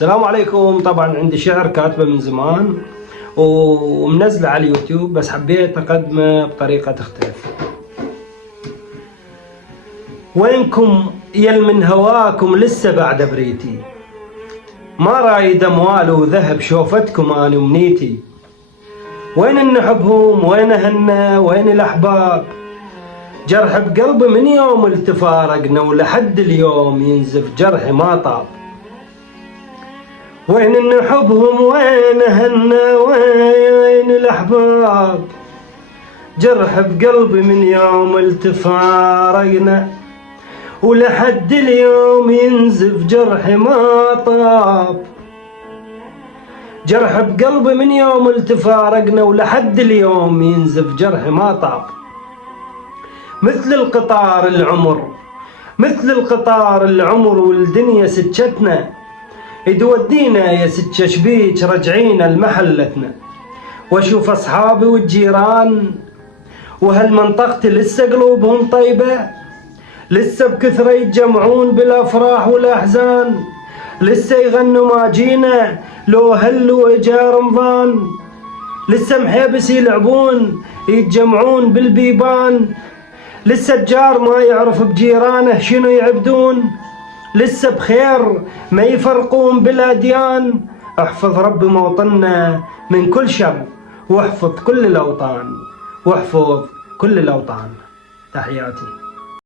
السلام عليكم. طبعا عندي شعر كاتبه من زمان ومنزله على اليوتيوب، بس حبيت اقدمه بطريقه تختلف. وينكم يل من هواكم لسه بعد بريتي، ما رايد اموال وذهب شوفتكم اني ومنيتي. وين نحبهم وين هنا وين الاحباب، جرح بقلبي من يوم التفارقنا ولحد اليوم ينزف جرحي ما طاب. وين نحبهم وين هنا وين الاحباب، جرح بقلبي من يوم التفارقنا ولحد اليوم ينزف جرحي ما طاب. جرح بقلبي من يوم التفارقنا ولحد اليوم ينزف جرحي ما طاب. مثل القطار العمر مثل القطار العمر والدنيا سكتنا، يودينا يا ست شبيك رجعينا لمحلتنا. واشوف اصحابي والجيران وهالمنطقة لسه قلوبهم طيبة، لسه بكثرة يتجمعون بالافراح والاحزان، لسه يغنوا ما جينا لو هلوا اجا رمضان، لسه محيبس يلعبون يتجمعون بالبيبان، لسه الجار ما يعرف بجيرانه شنو يعبدون، لسه بخير ما يفرقون بالاديان. احفظ ربي موطننا من كل شر، واحفظ كل الاوطان، واحفظ كل الاوطان. تحياتي.